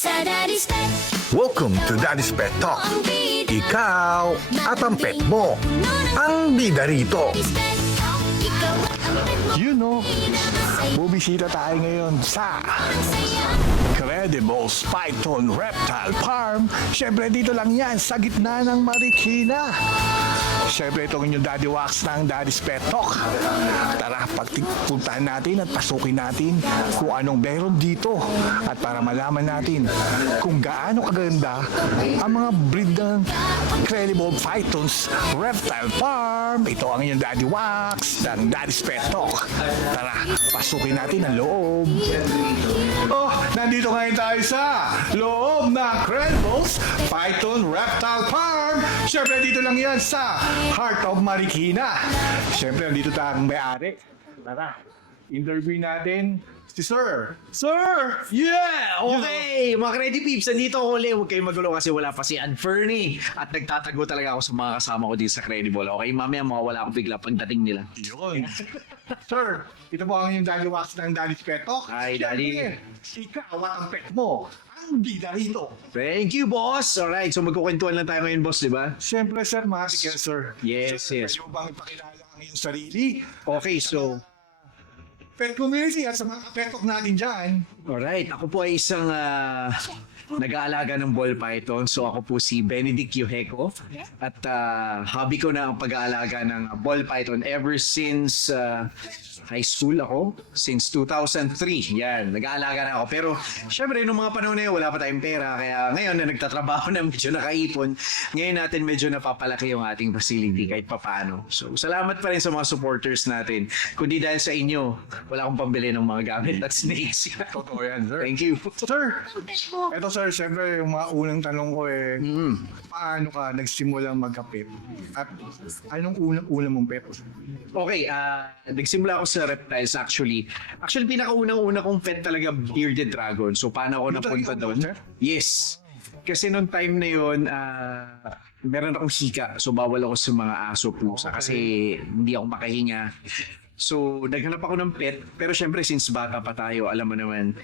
Sa Daddy's Pet. Welcome to Daddy's Pet Talk. Ikaw at ang pet mo. Ang bida rito. You know, bubisita tayo ngayon sa Credibles Python Reptile Farm. Siyempre dito lang yan sa gitna ng Marikina. Siyempre itong inyong Daddy Wax ng Daddy's Pet Talk. Tara, pagpuntahan natin at pasukin natin kung anong meron dito. At para malaman natin kung gaano kaganda ang mga breed ng Credible Pythons Reptile Farm. Ito ang inyong Daddy Wax ng Daddy's Pet Talk. Tara, pasukin natin ang loob. Oh, nandito ngayon tayo sa loob ng Credibles Python Reptile Farm. Siyempre dito lang yan sa Heart of Marikina. Siyempre nandito tayong may-ari. Tara, interview natin si Sir. Sir! Yeah! Okay! Mga Credit Peeps, nandito ako ulit. Huwag kayong magulo kasi wala pa si Ann Fernie. At nagtatago talaga ako sa mga kasama ko dito sa Credible. Okay, mamaya mawawala ako bigla pagdating nila. Yun. Sir, ito po ang yung Daddy Wax ng Daddy's Pet Talk. Hi, Daddy. Ikaw at ang pet mo. Ang bida rito. Thank you, boss! Alright, so magkukwentuhan lang tayo ngayon, boss, di ba? Siyempre, sir, matik yan, sir. Yes, Sir, yes. pwede mo bang ipakilala ang iyong sarili? Okay, so... Pet community at sa mga kapetok natin dyan. Alright, ako po ay isang nag-aalaga ng ball python. So ako po si Benedict Yuheco. At hobby ko na ang pag-aalaga ng ball python ever since high school ako. Since 2003. Yan, nag-aalaga na ako. Pero syempre, nung mga panahon na yun, wala pa tayong pera. Kaya ngayon na nagtatrabaho na medyo nakaipon, ngayon natin medyo napapalaki yung ating facility kahit papaano. So salamat pa rin sa mga supporters natin. Kundi dahil sa inyo, wala akong pambili ng mga gamit at snakes. Totoo yan, sir. Thank you. Sir, eto sir, siyempre yung mga unang tanong ko paano ka nagsimulang magkapit? At anong unang mong pet? Okay, nagsimula ako sa reptiles actually. Actually, pinakaunang-una kong pet talaga bearded dragon. So, paano ako napunta talaga, doon? sir? Yes. Kasi nung time na yun, meron akong hika. So, bawal ako sa mga aso pusa kasi hindi ako makahinga. So, naghanap ako ng pet. Pero syempre, since bata pa tayo, alam mo naman,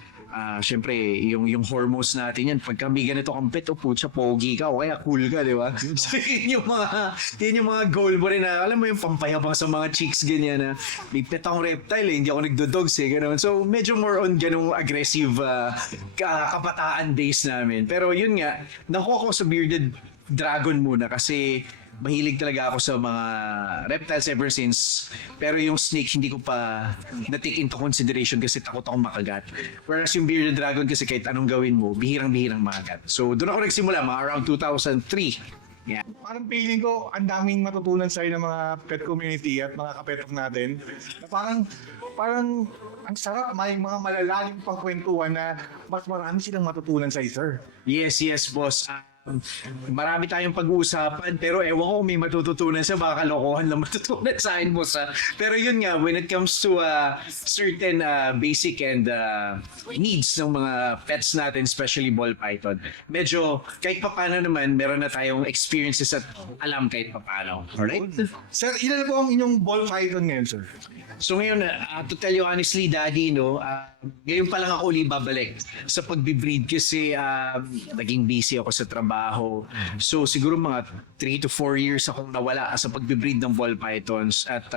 syempre, yung hormones natin yan, pagka may ganito kang pet, putya, pogi ka, o kaya cool ka, di ba? So, yun yung mga goal mo rin na, alam mo yung pampayabang sa mga chicks, ganyan na, may pet akong reptile, hindi ako nagdodogs, gano'n. So, medyo more on ganung aggressive kabataan days namin. Pero yun nga, nakuha ko sa bearded dragon muna kasi mahilig talaga ako sa mga reptiles ever since. Pero yung snake hindi ko pa na-take into consideration kasi takot akong makagat. Whereas yung bearded dragon kasi kahit anong gawin mo, bihirang-bihirang makagat. So doon ako nagsimula, mga around 2003. Yeah. Parang feeling ko, ang daming matutunan sa'yo ng mga pet community at mga kapetok natin. Na parang ang sarap, may mga malalalim pang kwentuhan na mas marami silang matutunan sa'yo, sir. Yes, boss. Marami tayong pag-uusapan pero ewan ko kung may matututunan sa baka kalokohan lang matutunan sa akin, boss. Pero yun nga, when it comes to certain basic and needs ng mga pets natin, especially ball python, medyo kahit papano naman, meron na tayong experiences at alam kahit papano. Alright? Sir, ilan po ang inyong ball python ngayon, sir? So ngayon, to tell you honestly, Daddy, ngayon pa lang ako uli babalik sa pagbe-breed kasi naging busy ako sa trabaho. So siguro mga 3 to 4 years akong nawala sa pagbe-breed ng ball pythons. At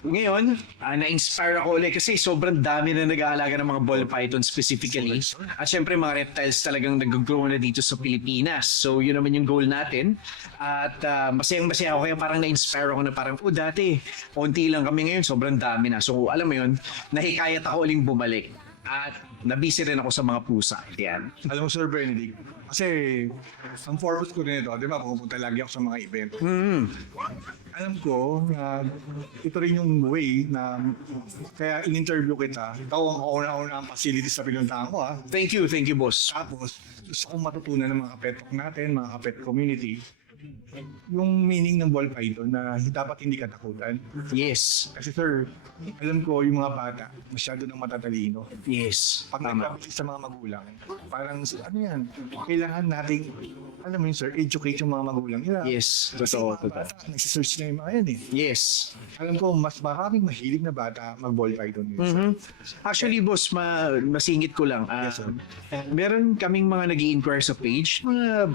ngayon, na-inspire ako ulit kasi sobrang dami na nag-aalaga ng mga ball pythons specifically. At syempre mga reptiles talagang nag-grow na dito sa Pilipinas. So yun naman yung goal natin. At masayang-masaya ako kaya parang na-inspire ako na parang, dati, konti lang kami ngayon, sobrang dami na. So alam mo yun, nahikayat ako uling bumalik. At nabisi rin ako sa mga pusa. Yan. Alam mo, Sir Benedict, kasi ang purpose ko rin ito, di ba, pupunta lagi ako sa mga event. Alam ko na ito rin yung way na kaya in-interview kita. Ikaw ang kauna-una ang facilities na pinuntahan ko, Thank you, boss. Tapos, gusto kong matutunan ng mga kapetok natin, mga kapet community, yung meaning ng ball python na dapat hindi katakutan. Yes. Kasi sir, alam ko yung mga bata, masyado nang matatalino. Yes. Pag Tama. nagpapalito sa mga magulang, parang ano yan, kailangan nating, alam mo yun sir, educate yung mga magulang nila. Yes. Kasi Totoo. mga bata, nagsisearch na yung mga yan eh. Yes. Alam ko, mas maraming mahilig na bata mag-ball python yun. Mhm. Actually, boss, masingit ko lang. Yes, sir. Meron kaming mga nag-i-inquire sa page, mga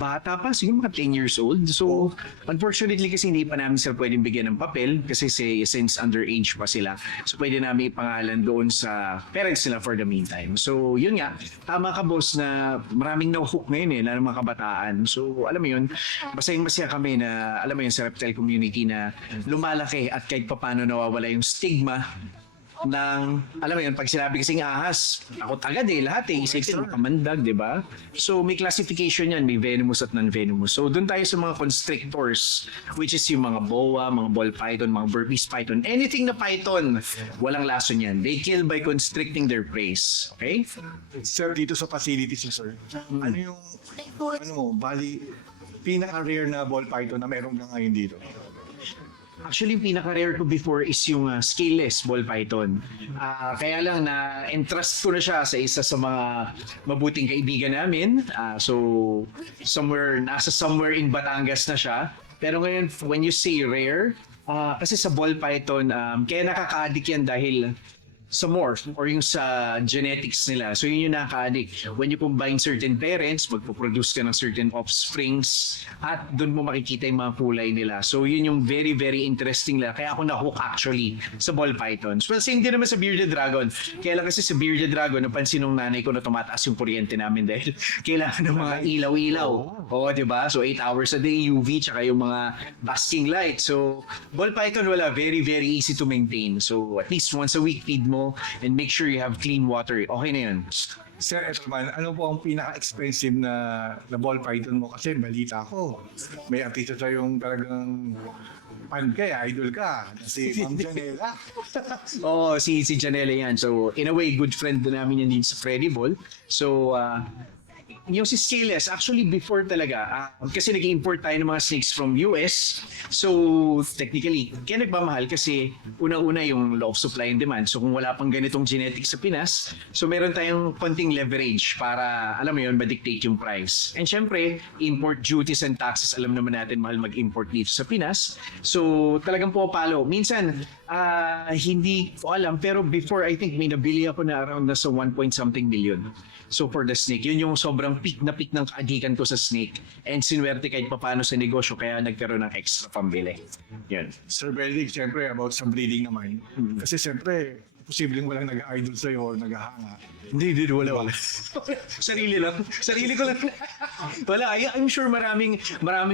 bata pa, siguro mga 10 years old. So, unfortunately kasi hindi pa namin sila pwedeng bigyan ng papel kasi since underage pa sila. So, pwede namin ipangalan doon sa parents nila for the meantime. So, yun nga, tama ka boss na maraming na-hook ngayon lalo mga kabataan. So, alam mo yun, masaya kami na, alam mo yun, sa reptile community na lumalaki at kahit papano nawawala yung stigma ng, alam mo yun, pag sinabi kasing ahas, takot agad lahat isipin makamandag, di ba? So may classification yan, may venomous at non-venomous. So doon tayo sa mga constrictors, which is yung mga boa, mga ball python, mga burpees python, anything na python, walang lason yan. They kill by constricting their prey. Okay? Sir, dito sa facilities niyo sir, ano yung, ano mo, bali, pinaka-rare na ball python na meron ka ngayon dito? Actually, yung pinaka-rare ko before is yung scaleless ball python. Kaya lang na entrust ko na siya sa isa sa mga mabuting kaibigan namin. So, nasa somewhere in Batangas na siya. Pero ngayon, when you say rare, kasi sa ball python, kaya nakaka-addict yan dahil sa morph or yung sa genetics nila. So yun yung nakaka-addict. When you combine certain parents, magpo-produce ka ng certain offsprings at doon mo makikita yung mga kulay nila. So yun yung very, very interesting nila. Kaya ako na-hook actually sa ball pythons. Well, same din naman sa bearded dragon. Kaya lang kasi sa bearded dragon, napansin nung nanay ko na tumataas yung kuryente namin dahil kailangan ng mga ilaw-ilaw. Oo, di ba? So 8 hours a day, UV, tsaka yung mga basking light. So ball python, wala. Very, very easy to maintain. So at least once a week, feed mo and make sure you have clean water. Okay na yun. Sir, eto naman, ano po ang pinaka-expensive na ball python mo? Kasi balita ko, may artista tayong talagang fan ka, idol ka. Si Ma'am Janela. Oo, si Janela yan. So, in a way, good friend din namin yan din sa Freddy Ball. So, yung si Scales, actually before talaga, kasi nag-import tayo ng mga snakes from US. So, technically, kaya nagmamahal kasi unang-una yung law of supply and demand. So, kung wala pang ganitong genetics sa Pinas, so meron tayong konting leverage para, alam mo yun, ma-dictate yung price. And syempre, import duties and taxes, alam naman natin mahal mag-import dito sa Pinas. So, talagang pumapalo. Minsan, hindi ko alam, pero before, I think may nabili ako na around nasa 1 point something million. So for the snake, yun yung sobrang peak ng kaadikan ko sa snake. And sinuwerte kahit papano sa negosyo, kaya nagkaroon ng extra pambili. Yun. Sir Benedict, siyempre about sa breeding naman. Kasi siyempre, posibleng walang nag-idol sa'yo or naghahanga. Hindi, wala. Sarili ko lang. Wala, I'm sure maraming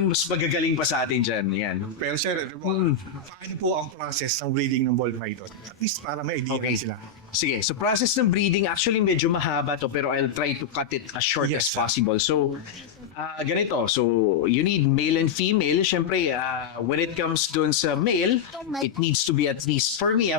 mas magagaling pa sa atin dyan. Yan. Pero sir, paano po ang process ng breeding ng ball python? At least para may idea Okay. sila. Sige, so process ng breeding, actually medyo mahaba to pero I'll try to cut it as short Yes, as sir. possible. So, ganito. So, you need male and female. Siyempre, when it comes dun sa male, it needs to be at least, for me,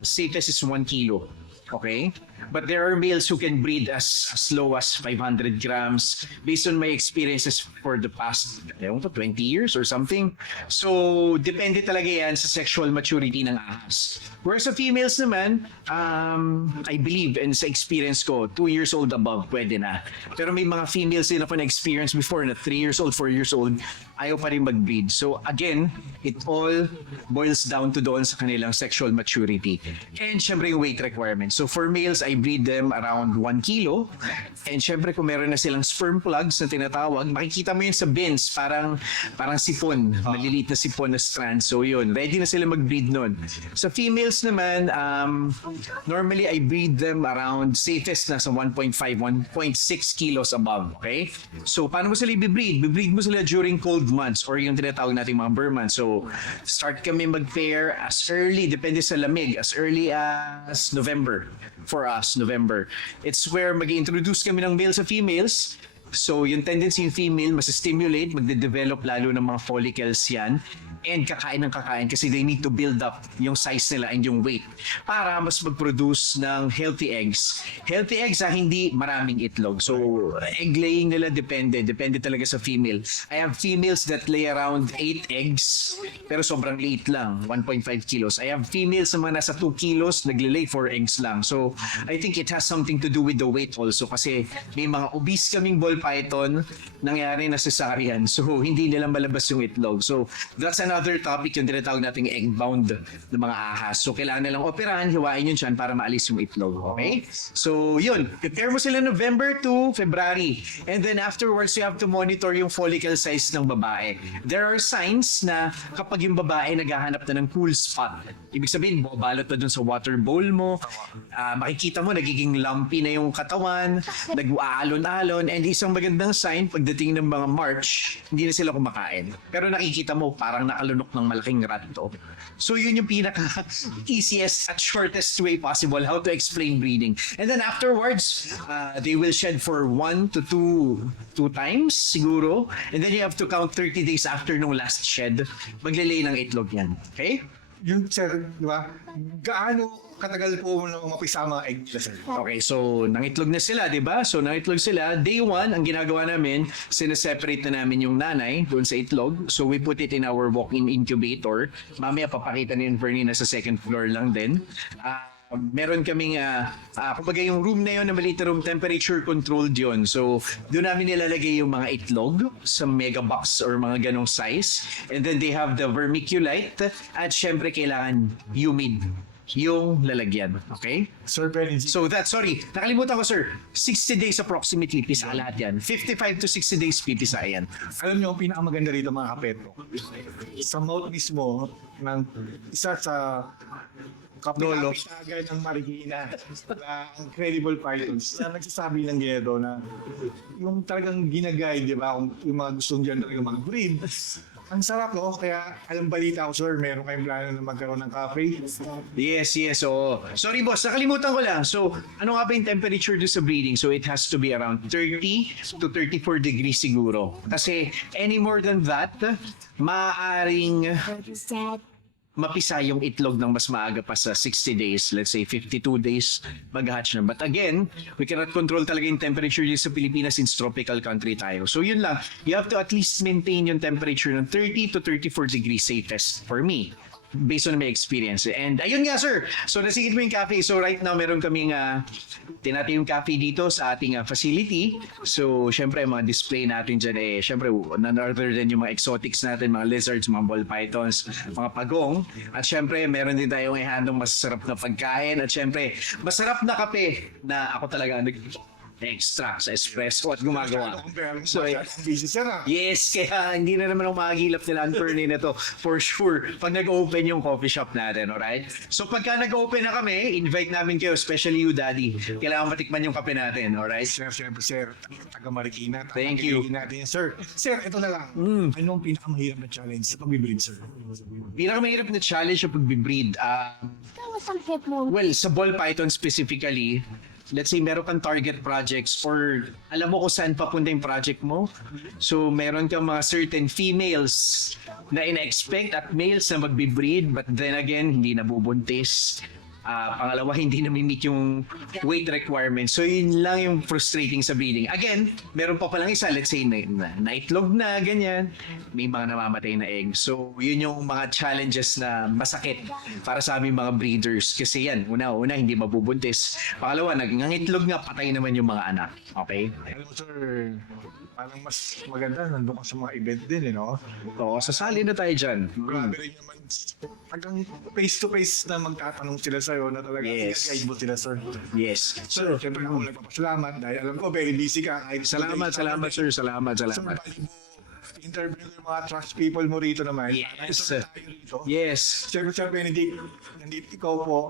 safest is 1 kilo. Okay? But there are males who can breed as low as 500 grams based on my experiences for the past 20 years or something. So, depende talaga yan sa sexual maturity ng ahas. Whereas sa females naman, I believe, and sa experience ko, 2 years old above, pwede na. Pero may mga females din ako na-experience before na 3 years old, 4 years old, ayaw pa rin mag-breed. So again, it all boils down to doon sa kanilang sexual maturity. And syempre yung weight requirements. So for males, I breed them around 1 kilo. And syempre kung meron na silang sperm plugs na tinatawag, makikita mo yun sa bins, parang sipon, maliliit na sipon na strand. So yun, ready na sila mag-breed nun. Sa females naman, normally I breed them around safest na sa 1.5, 1.6 kilos above. Okay? So paano mo sila i-breed? Bibreed mo sila during cold months or yung tinatawag natin mga burr months. So start kami mag-pair as early, depende sa lamig, as early as November. For us, November. It's where mag-introduce kami ng male sa females. So yung tendency yung female, mas-stimulate, magde-develop lalo ng mga follicles yan. and kakain ng kakain kasi they need to build up yung size nila and yung weight para mas mag-produce ng healthy eggs. Healthy eggs hindi maraming itlog. So, egg laying nila depende talaga sa female. I have females that lay around 8 eggs pero sobrang liit lang, 1.5 kilos. I have females na mga nasa 2 kilos nagle-lay 4 eggs lang. So, I think it has something to do with the weight also kasi may mga obese kaming ball python nangyari na cesarean. So, hindi nila malabas yung itlog. So, that's another topic yung tinatawag nating egg-bound ng mga ahas. So, kailangan nilang operahan, hiwain yun siyan para maalis yung itlog. Okay? So, yun. Prepare mo sila November to February. And then afterwards, you have to monitor yung follicle size ng babae. There are signs na kapag yung babae naghahanap na ng cool spot, ibig sabihin, balot na dun sa water bowl mo, makikita mo, nagiging lumpy na yung katawan, nag-aalon-alon, and isang magandang sign, pagdating ng mga March, hindi na sila kumakain. Pero nakikita mo, parang nakalunok ng malaking rat to. So yun yung pinaka-easiest at shortest way possible how to explain breeding. And then afterwards, they will shed for 1 to 2 times siguro. And then you have to count 30 days after nung last shed. Maglilay ng itlog yan. Okay? Yun, sir, di ba? Gaano katagal po nang mapisa ang mga egg nila, sir? Okay, so nangitlog na sila, di ba? So nangitlog sila. Day 1, ang ginagawa namin, sineseparate na namin yung nanay doon sa itlog. So we put it in our walk-in incubator. Mamaya papakita ni Fernie na sa second floor lang din. Meron kaming, kumbaga yung room na yun, na maliit na room, temperature controlled yun. So, doon namin nilalagay yung mga itlog sa mega box or mga ganong size. And then they have the vermiculite at syempre kailangan humid yung lalagyan. Okay? Sir Benji. So nakalimutan ko sir, 60 days approximately, pisa lahat yan. 55 to 60 days pipisa yan. Alam niyo, ang pinakamaganda rito mga kapeto, sa mouth mismo ng isa sa kapitagay ng Marikina, ang Incredible Pythons, na nagsasabi ng Gedo na yung talagang ginagay, di ba, kung yung mga gustong dyan talaga mag-breed. Ang sarap, no? Kaya alam balita ko, sir, meron kayong plano na magkaroon ng cafe. Yes, oo. Sorry boss, nakalimutan ko lang. So, ano nga ba yung temperature doon sa breeding? So, it has to be around 30 to 34 degrees siguro. Kasi any more than that, maaaring mapisa yung itlog ng mas maaga pa sa 60 days, let's say 52 days, mag-hatch na. But again, we cannot control talaga yung temperature dito sa Pilipinas since tropical country tayo. So yun lang, you have to at least maintain yung temperature ng 30 to 34 degrees safest for me, based on my experience. And ayun nga sir, so nasigit mo yung cafe. So right now, meron kaming tinatayong cafe dito sa ating facility. So syempre, mga display natin dyan syempre, none other than yung mga exotics natin, mga lizards, mga ball pythons, mga pagong. At syempre, meron din tayong ihandong masarap na pagkain. At syempre, masarap na kape na ako talaga extra sa espresso at gumagawa. So, yes, kaya hindi na naman ako makagilap nila ang Fernie na to for sure pag nag-open yung coffee shop natin, alright? So pagka nag-open na kami, invite namin kayo, especially you, Daddy. Kailangan matikman yung kape natin, alright? Sir, taga Marikina. Thank you. Natin, sir. Sir, ito na lang. Anong pinakamahirap na challenge sa pag-breed, sir? Pinakamahirap na challenge sa pag-breed, well, sa ball python specifically, let's say meron kang target projects or alam mo kung saan papunta yung project mo. So meron kang mga certain females na ina-expect at males na magbe-breed but then again, hindi nabubuntis. Pangalawa, hindi na-meet yung weight requirements. So yun lang yung frustrating sa breeding. Again, meron pa palang isa, let's say naitlog na, ganyan. May mga namamatay na egg. So yun yung mga challenges na masakit para sa aming mga breeders. Kasi yan, una hindi mabubuntis. Pangalawa, nangitlog nga, patay naman yung mga anak. Okay? Alam mo, sir, parang mas maganda nandun ka sa mga event din, no? Oo, sasali na tayo dyan. Grabe rin naman. Hanggang face-to-face na magtatanong sila sa'yo na talaga guide mo sila, sir. Yes. Sir, siyempre ako nagpapasalamat dahil alam ko very busy ka. Salamat sir. Salamat. Sir, interview yung mga trust people mo rito naman. Yes. Sir, tayo rito. Yes. Sir Benedict, nandito ikaw po.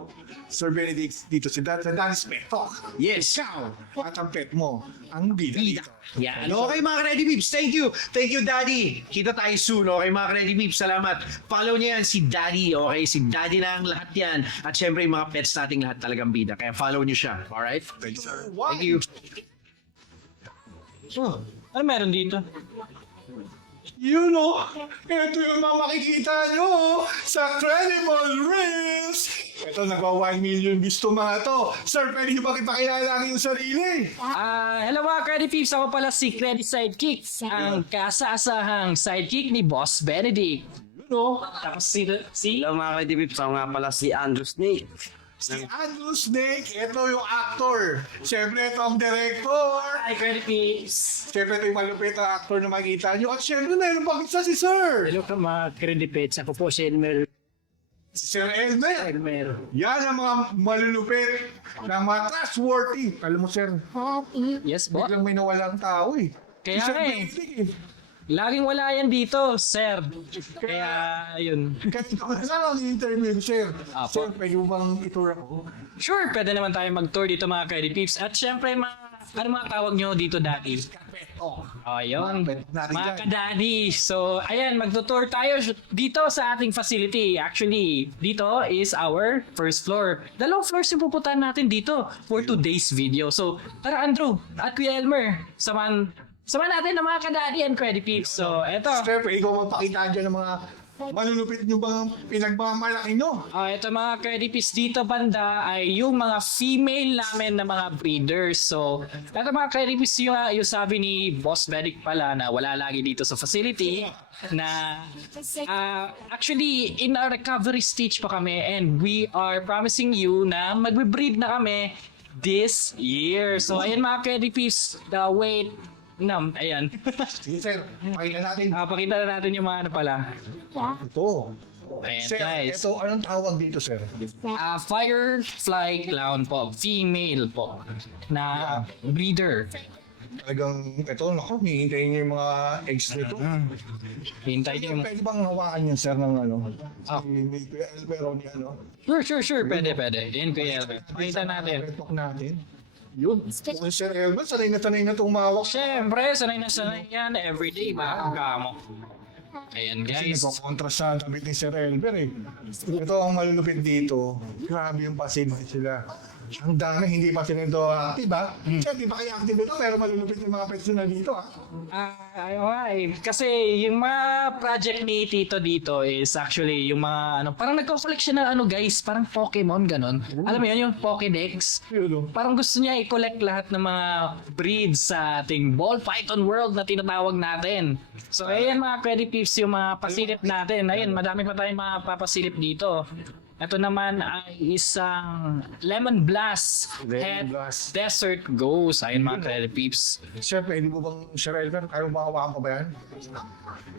Sir Benedict, dito si Danny Spetok. Yes. Ikaw, at ang pet mo, ang bida dito. Yan. Okay mga Ready Beeps, thank you. Thank you Daddy. Kita tayo soon. Okay mga Ready Beeps, salamat. Follow niyo yan si Daddy. Okay, si Daddy na ang lahat yan. At syempre yung mga pets nating lahat talagang bida. Kaya follow niyo siya. Alright? Thank you, sir. Thank you. Oh, ano meron dito? You know, ito yung mga makikita nyo sa Credible Reels. Ito, nagwa 1 million views to mga to. Sir, pwede nyo ba ipakilala ang iyong sarili? Hello mga Credit Peeps, ako pala si Credit Sidekick, ang kaasa-asahang sidekick ni Boss Benedict. No? Tapos si Hello mga ka-DPips, ako nga pala si Andrew Snake. Si Andrew Snake, ito yung actor. Siyempre, ito ang director. Hi Credit Peeps. Siyempre, ito yung malupit na actor na makita nyo. At siyempre, meron pa isa si Sir. Hello ka mga Credit Peeps, ako po si Elmer. Si Sir Elmer. Elmer. Yan ang mga malulupit na mga trustworthy. Alam mo, Sir, Yes boss. biglang may nawalang tao eh. Kaya Si Sir nga eh. Benedict eh. Laging wala yan dito, sir. Kaya yun. Ganito ko na lang ang interview, Sir. Apo. Sir, pwede mo bang itura ko? Sure, pwede naman tayo mag-tour dito mga Credit Peeps. At syempre, ano mga tawag nyo dito, Daddy? Oh. Oh, yun. Natin Mga dyan. ka-daddy. So, ayan, magtutour tayo dito sa ating facility. Actually, dito is our first floor. Dalawang floors yung pupuntahan natin dito for today's video. So, tara Andrew at Kuya Elmer, samahan natin ng mga ka-daddy and Credit Peeps. So, eto. Sir, pwede ko magpakita dyan ng mga malulupit nyo bang pinagmamalaki nyo? Ito mga Credit Peeps dito banda ay yung mga female namin na mga breeders. So, ito mga Credit Peeps yung sabi ni Boss Benedict pala na wala lagi dito sa facility na actually in our recovery stage pa kami and we are promising you na magbe-breed na kami this year. So, ayan mga Credit Peeps, the wait. Ayan. Sige, Sir. Pakita natin. Pakita na natin yung mga ano pala. Ito. Ayan Sir, guys. ito, anong tawag dito, Sir? Firefly clown po, female po, na breeder. Talagang, ito, naku, hihintayin nyo yung mga eggs nito. Hintay Pwede, niyo yung... pwede bang hawakan yan, Sir, ng ano? Ah. May Kuya Elmer o ni ano? Sure, pwede. Yan Kuya Elmer. Pakita natin. Retok natin. Yun. Kung Sir Elmer, sanay na itong mawak. Siyempre, sanay na sanay yan. Everyday, makakagamo. Ayan Kasi guys. nagkokontra sa damit ni Sir Elmer eh. Ito ang malulupit dito. Grabe yung pasimay sila. Ang dami, hindi pa sila ito active ha. Siyempre, pa kayo active ito, pero malulupit yung mga pets na dito ha. Ayaw nga eh. Kasi yung mga project ni Tito dito is actually yung mga ano, parang nagko-collect siya ng ano guys, parang Pokemon ganon. Alam mo yun, yung Pokédex. Yun o. Parang gusto niya i-collect lahat ng mga breeds sa ating ball python world na tinatawag natin. So ayan mga Credit Peeps yung mga pasilip natin. Ayun, madami pa tayong mga papasilip dito. Ito naman ay isang Lemon Blast Lemon Het Blast. Desert Ghost. Ayun mga Credit Peeps. Sir, pwede mo bang Sir Elmer, ayaw ba hawakan pa ba yan?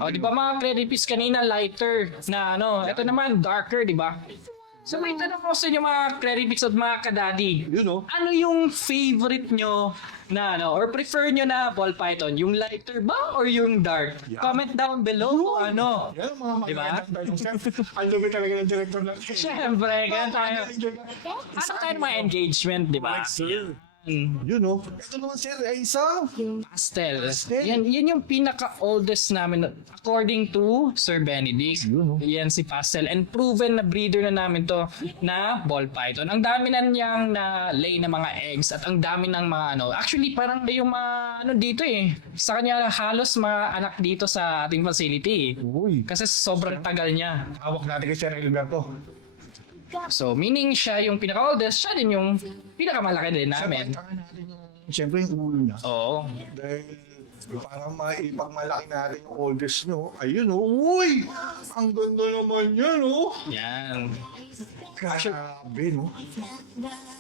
O, di ba mga Credit Peeps kanina lighter na ano, ito naman darker, di ba? So may tanong ko sa inyo mga Credit Peeps at mga kadaddy. Yun o. Ano yung favorite nyo na ano, or prefer nyo na ball python? Yung lighter ba or yung dark? Comment down below kung ano. Yan ang mga Diba? magandang tanong, Sir. Ang dumi talaga ng director natin. Siyempre, ganun tayo. Ano tayo ng mga engagement, di ba? Yun o. Ito naman, Sir, ay isang Pastel. Pastel. Yan yung pinaka-oldest namin according to Sir Benedict. Yan si Pastel. And proven na breeder na namin to na ball python. Ang dami na niyang na lay na mga eggs at ang dami ng mga ano. Actually, parang yung mga ano dito eh. Sa kanya halos mga anak dito sa ating facility. Uy. Kasi sobrang tagal niya. Hawak natin kay Sir Elmer to. So, meaning siya yung pinaka-oldest, siya din yung pinakamalaki din namin. Sabantahan natin yung, siyempre yung ulo niya. Oo. Dahil para maipagmalaki natin yung oldest nyo. Ayun o. Uy! Ang ganda naman yan o. Yan. Grabe no.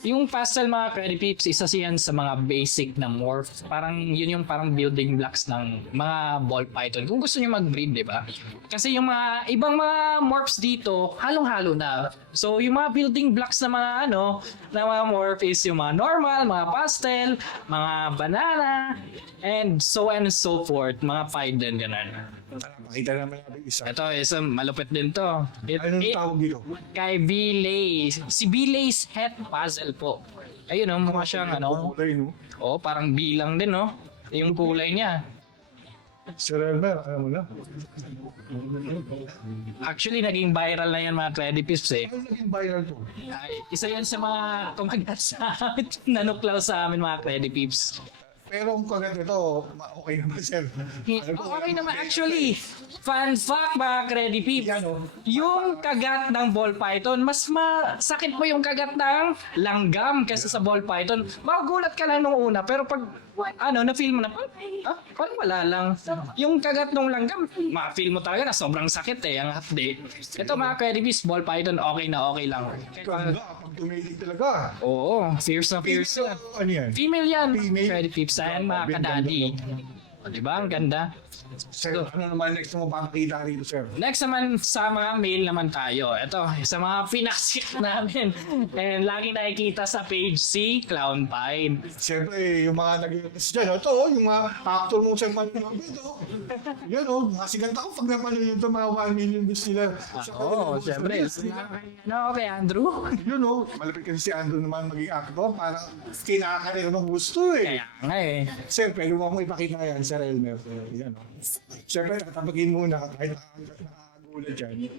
Yung pastel mga Credit Peeps, isa siyan sa mga basic na morph. Parang yun yung parang building blocks ng mga ball python. Kung gusto niyo mag-breed, di ba? Kasi yung mga ibang mga morphs dito, halong-halo na. So yung mga building blocks na mga ano, na mga morph is yung mga normal, mga pastel, mga banana, and so on and so forth. Mga python, ganun. Tara, pakita naman natin isa. Ito, isang malupit din to. Anong tawag dito? Kay B-Lays. Si B-Lays Het Puzzle po. Ayun o, mukha siyang ano. Kulay no. Oh, parang bilang din no. Yung kulay niya. Sir Elmer, alam mo na. Actually, naging viral na yan mga Credit Peeps eh. Ano naging viral to? Ay, isa yan sa mga kumagat sa amin, nanuklaw sa amin mga Credit Peeps. Pero kung kagat ito, okay naman, sir. Okay naman. Actually, fun fact mga Credit Peeps, Yan, oh. yung kagat ng ball python, mas masakit po yung kagat ng langgam kaysa sa ball python. Magugulat ka lang nung una, pero pag na-feel mo na, parang wala lang. Yung kagat ng langgam, ma-feel mo talaga na sobrang sakit ang hapde. Ito mga Credit Peeps, ball python, okay na okay lang. Ganda, pag tumilig talaga. Oo, fierce na fierce yan. Ano yan? Female yan, Female? Credit Peeps, ayan mga kadadi. O, diba? Ang ganda. Sir, ano naman next mo pakakita rito, sir? Next naman sa mga male naman tayo. Ito, sa mga pinaksit namin. And laging nakikita sa page si Clown Pine. Siyempre, yung mga nag-iinis dyan, ito, yung mga actor mong sa Manila, ito. Yan, mga siganta ko pag napanood yun ito, mga 1 million views nila. Oo, syempre. Ano, okay, Andrew? Yun, malapit kasi si Andrew naman maging actor, parang kinakarira ng gusto Kaya nga eh. Sir, pwede mo akong ipakita yan, Sir Elmer. Yan, Siyempre, nakatapagin muna kahit nakagulat dyan.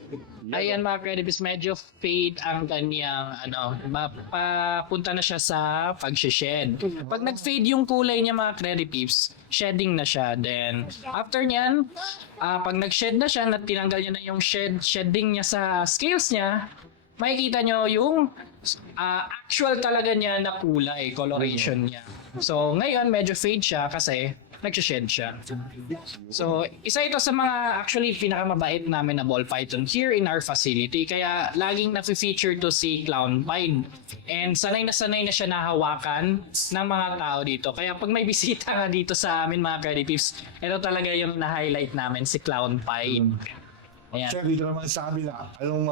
Ayan mga credits, medyo fade ang kanyang papunta na siya sa pag-shed. Pag nag-fade yung kulay niya mga credit peeps, shedding na siya. Then after niyan, pag nag-shed na siya, tinanggal niya na yung shedding niya sa scales niya, makikita nyo yung actual talaga niya na kulay, coloration niya. So ngayon medyo fade siya kasi nag-shed siya. So, isa ito sa mga actually pinakamabait namin na ball python here in our facility. Kaya laging na-feature to si Clown Pine. And sanay na siya nahawakan ng mga tao dito. Kaya pag may bisita nga dito sa amin mga Credit Peeps, ito talaga yung na-highlight namin, si Clown Pine. Ayan. Sir, dito naman sa kabila, anong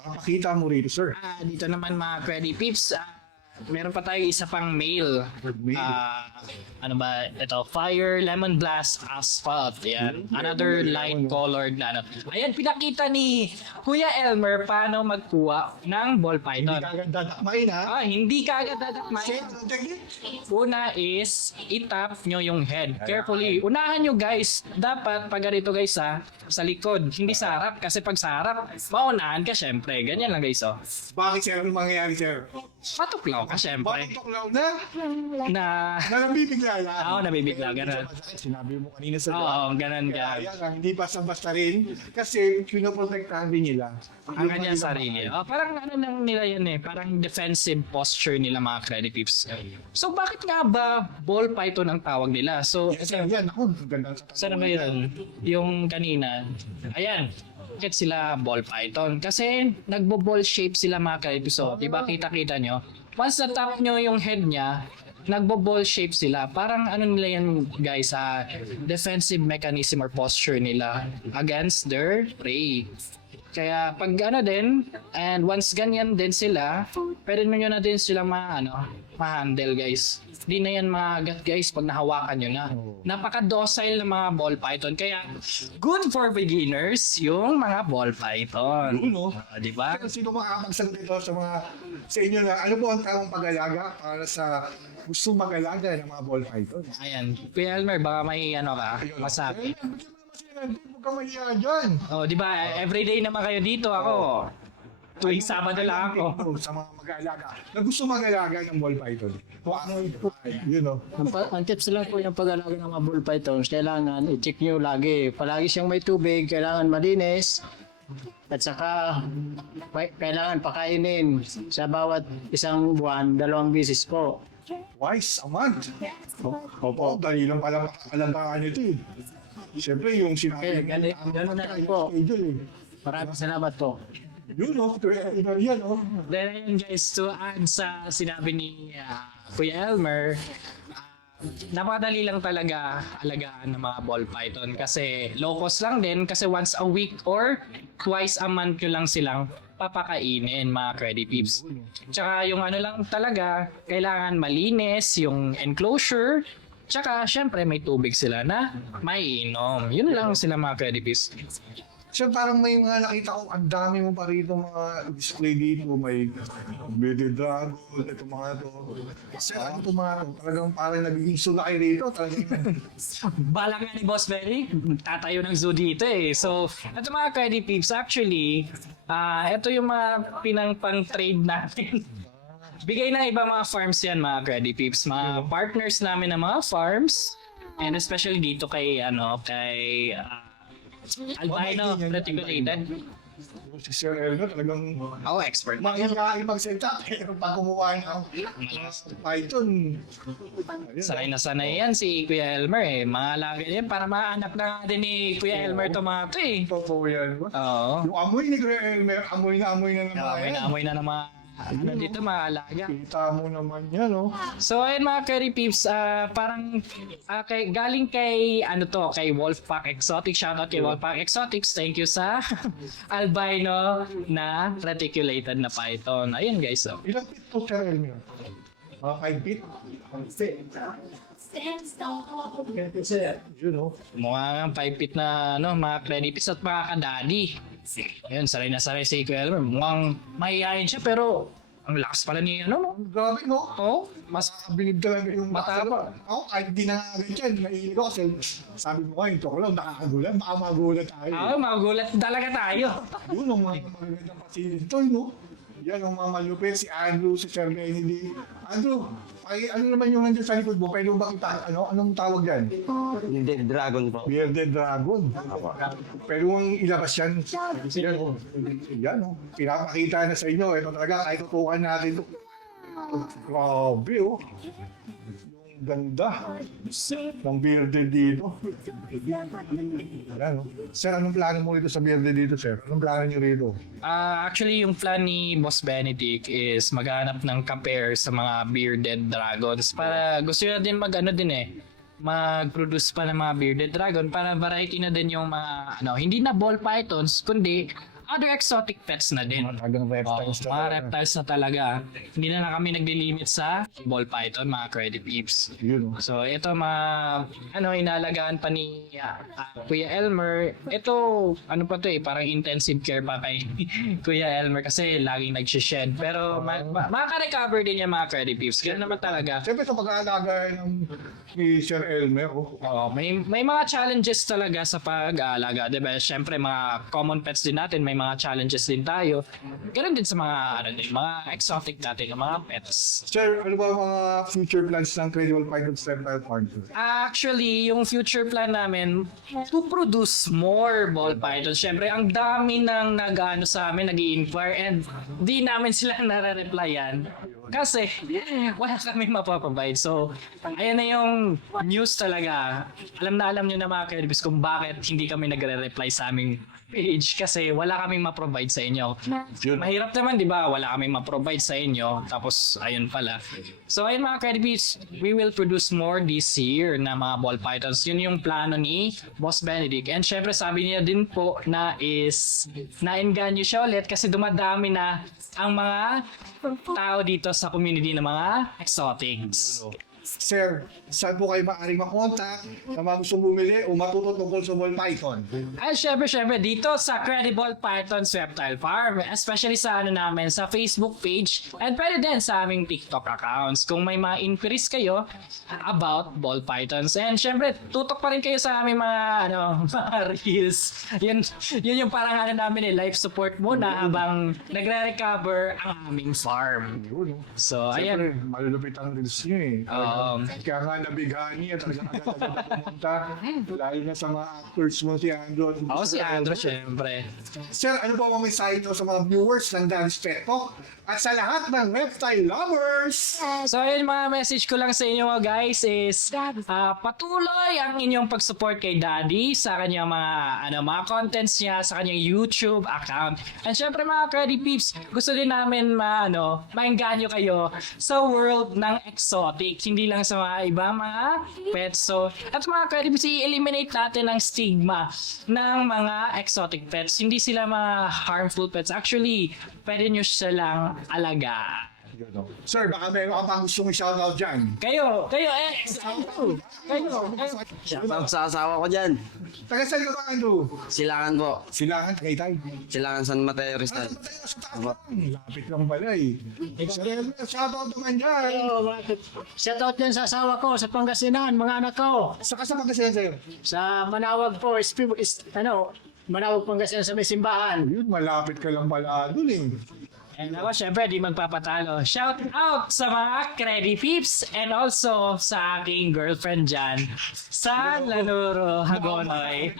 makakita mo rito, sir? Dito naman mga Credit Peeps, meron pa tayo isa pang male. Ano ba? Ito, Fire Lemon Blast Asphalt. Yan. Another light colored na. Ayan, pinakita ni Kuya Elmer paano magkuha ng ball python. Kagad dadakmain, ha? Hindi ka agad dadakmayin. Una is, itap nyo yung head. Carefully. Unahan nyo guys. Dapat pag ganito guys sa likod. Hindi sa harap. Kasi pag sa harap, maunahan ka syempre. Ganyan lang guys. Bakit, sir? Anong mangyayari, sir? Matuklaw ka syempre. Bakit tuklaw na? Na... Nabibigla lang. Oo, nabibigla, ganun. Sinabi mo kanina sa Oo, ganun ka. Kaya hindi basta-basta rin kasi pinoprotektahan din nila. Ang kanyang sarili. Parang ano nang nila yan parang defensive posture nila mga Credit Peeps. So bakit nga ba ball python ang tawag nila? So, Yan, ako, ganda. saan ba yun? Yung kanina. Ayan. Bakit sila ball python? Kasi nagbo-ball shape sila mga Credit Peeps. So, di ba kita-kita nyo? Once na-tap nyo yung head niya, nagbo-ball shape sila. Parang ano nila yan guys, defensive mechanism or posture nila against their prey. Kaya pag din, and once ganyan din sila, pwede nyo na din sila ma-handle guys. Di na yan maagat guys pag nahawakan nyo na. Napaka-docile ng mga ball python. Kaya good for beginners yung mga ball python. Di ba? Sino makakapagsagot dito sa inyo na ano po ang tamang pag-alaga para sa gusto mag-alaga ng mga ball python? Ayan. Kuya Elmer, baka may masabi. Hindi mo ka mahiya dyan. Di ba? Everyday naman kayo dito ako. Tuwing Sabado lang ako. Sa mga mag-alaga na gusto mag-alaga ng ball python. Ang tips lang po yung pag-alaga ng mga bull pythons, kailangan i-check nyo lagi. Palagi siyang may tubig, kailangan malinis. At saka, kailangan pakainin sa bawat isang buwan, 2 beses po. Twice a month. Opo, dahil lang pala makalantaan ito eh. Siyempre yung sinabi Ganun na lang po. Maraming salamat po. Yan. Then guys, to add sa sinabi ni Kuya Elmer, napakadali lang talaga alagaan ng mga ball python kasi low cost lang din kasi once a week or twice a month nyo lang silang papakainin mga Credit Peeps. Tsaka yung lang talaga, kailangan malinis yung enclosure. Tsaka syempre may tubig sila na maiinom. Yun lang sila mga Credit Peeps. Siya parang may mga nakita ko, ang dami mo pa rito mga display dito, may Bearded Dragon, ito mga to. Sir, ano ito mga to? Talagang parang nagiging sulaki rito. Talagang Balak nga ni Boss Benny, tatayo ng zoo dito So, ito mga Credit Peeps, actually, ito yung mga pang-trade natin. bigay ng ibang mga farms yan, mga Credit Peeps. Mga partners namin ng mga farms. And especially dito kay, albino reticulated. Si Sir Elmer talagang Oh, expert. mahirain magsalita pero pag kumuha ng Python, Sanay yan si Kuya Elmer eh. Mga alaga yan para maanak na din ni Kuya Elmer tomato eh. totoo yan. Oo. Yung amoy ni Kuya Elmer, amoy na naman yan. Amoy na ng mga dito mga alaga. Kita mo naman yan, no? So ayun mga Curry Peeps, parang galing kay kay Wolfpack Exotic. Shoutout kay Wolfpack Exotics. Thank you sa albino na reticulated na python. Ayun guys. So. Ilang feet to Sir Elmer? Mga 5 feet? Yun, no? Mga 5 feet na mga Curry Peeps at mga kadadi. Ayun, saray na saray si Kuya Elmer. Mukhang mahihayin siya pero ang lakas pala ni no? Grabe, no? Oh, mas Bilib talaga yung Mataba. Ako, kahit di na nga ganyan, naiinig ako kasi sabi mo kayo, ito ko lang, nakakagulat, baka magulat tayo. magugulat talaga tayo. Yun ang mga magagandang pasilid ito, no? Yan ang mga malupit, si Andrew, si Sir Kennedy. Andrew, ano naman yung nandiyan sa likod mo? Pwede mo ba kita, anong tawag dyan? Yung Dead Dragon po. Bearded Dragon. Pero ang ilabas yan, yan, oh. Yan, oh. Pinapakita na sa inyo, ito talaga, kahit tutukan natin ito. Grabe, oh. Yung ganda ng bearded dito. Yan, oh. Sir, anong plano mo dito sa bearded dito, sir? Anong plano nyo rito? Actually, yung plan ni Boss Benedict is maghanap ng compare sa mga bearded dragons para gusto niya din mag-produce pa ng mga bearded dragon para variety na din yung mga hindi na ball pythons kundi other exotic pets na din. Hanggang reptiles Mga reptiles na talaga. Hindi na kami naglilimit sa ball python, mga Credit Peeps. Yun, oh. So ito inalagaan pa ni Kuya Elmer. Ito parang intensive care pa kay Kuya Elmer kasi laging nag-shed. Pero makaka-recover din yung mga Credit Peeps. Ganun naman talaga. Siyempre sa pag-aalaga ni Sir Elmer, oh. May mga challenges talaga sa pag-aalaga. Diba? Siyempre mga common pets din natin, may mga challenges din tayo. Ganun din sa mga mga exotic natin, mga pets. Sir, ano ba mga future plans ng Credible Pythons Reptile Farm? Actually, yung future plan namin to produce more ball pythons. Siyempre, ang dami nang sa amin, nag-i-inquire and di namin sila nare-replyan. Kasi wala kami mapaprovide. So, ayan na yung news talaga. Alam nyo na mga Kelbis kung bakit hindi kami nagre-reply sa aming page kasi wala kaming ma-provide sa inyo. Mahirap naman, di ba? Wala kaming ma-provide sa inyo. Tapos, ayun pala. So, ayun mga Kelbis, we will produce more this year na mga ball pythons. Yun yung plano ni Boss Benedict. And syempre, sabi niya din po na na-engganyo siya ulit kasi dumadami na ang mga tao dito sa community ng mga exotics. Sir, saan po kayo maaaring makontak na mga gusto bumili o matuto tungkol sa ball python? Ay, syempre, dito sa Credible Pythons Reptile Farm, especially sa namin, sa Facebook page, and pwede din sa aming TikTok accounts kung may mga inquiries kayo about ball pythons. And syempre, tutok pa rin kayo sa aming mga, mga reels. Yun yung parang namin life support muna habang nagre-recover ang aming farm. Yun, oh. So, Siyempre, ayan. malulupit ang reels nyo eh. Kaya nga nabighani at talagang agad-agad na pumunta. Lalo na sa mga actors mo, si Andrew. Si Andrew, syempre. Sir, ano po ang mensahe nyo sa mga viewers ng Daddy's Pet Talk at sa lahat ng reptile lovers? So ayun, mga message ko lang sa inyo guys is patuloy ang inyong pag-support kay Daddy sa kanyang mga contents niya sa kanyang YouTube account. And syempre mga Credit Peeps, gusto din namin maengganyo kayo sa world ng exotic, hindi lang sa mga ibang mga pets. So at mga Credit Peeps, i-eliminate natin ang stigma ng mga exotic pets. Hindi sila mga harmful pets. Actually, pwede nyo silang alaga. Sir, baka meron ka pang gustong shoutout dyan. Kayo. Shoutout sa asawa ko dyan. Taga saan ka ba, Andrew? Silangan po. Silangan, Tagaytay. Silangan San Mateo Rizal. Lapit lang pala eh. Sir, shoutout naman dyan. Shoutout yan sa asawa ko, sa Pangasinan, mga anak ko. Saka sa Pangasinan, sir. Sa Manawag po, Manawag Pangasinan sa may simbahan. Yun, malapit ka lang pala dun eh. And ako, syempre, di magpapatalo. Shout out sa mga Credit Peeps and also sa aking girlfriend dyan sa Lanuro, Hagonoy.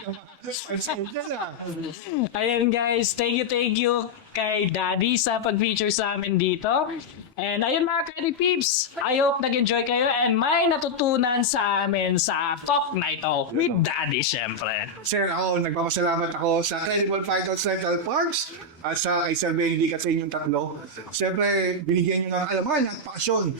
Ayun guys, thank you kay Daddy sa pag-feature sa amin dito. And ayun mga Credit Peeps, I hope nag-enjoy kayo and may natutunan sa amin sa talk na ito with Daddy syempre. Sir, ako, nagpapasalamat ako sa Credible Fighters Central Parks at sa kay Sir Benedict at sa inyong tatlo. Siyempre, binigyan nyo ng alaman at pasyon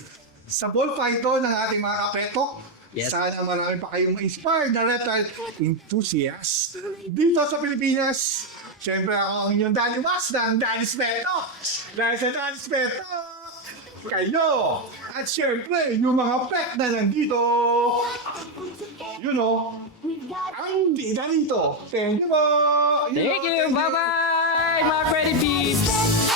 sa bullfight ng ating mga kapetok. Yes. Sana marami pa kayong ma-inspired na reptile enthusiasts dito sa Pilipinas. Siyempre, ako ang inyong Daddy Wax ng Daddy Speto. Dahil sa Daddy Speto, kayo! At siyempre, yung mga pet na nandito, you know, ang bida rito. Thank you po! Thank you, bye-bye mga Credit Peeps!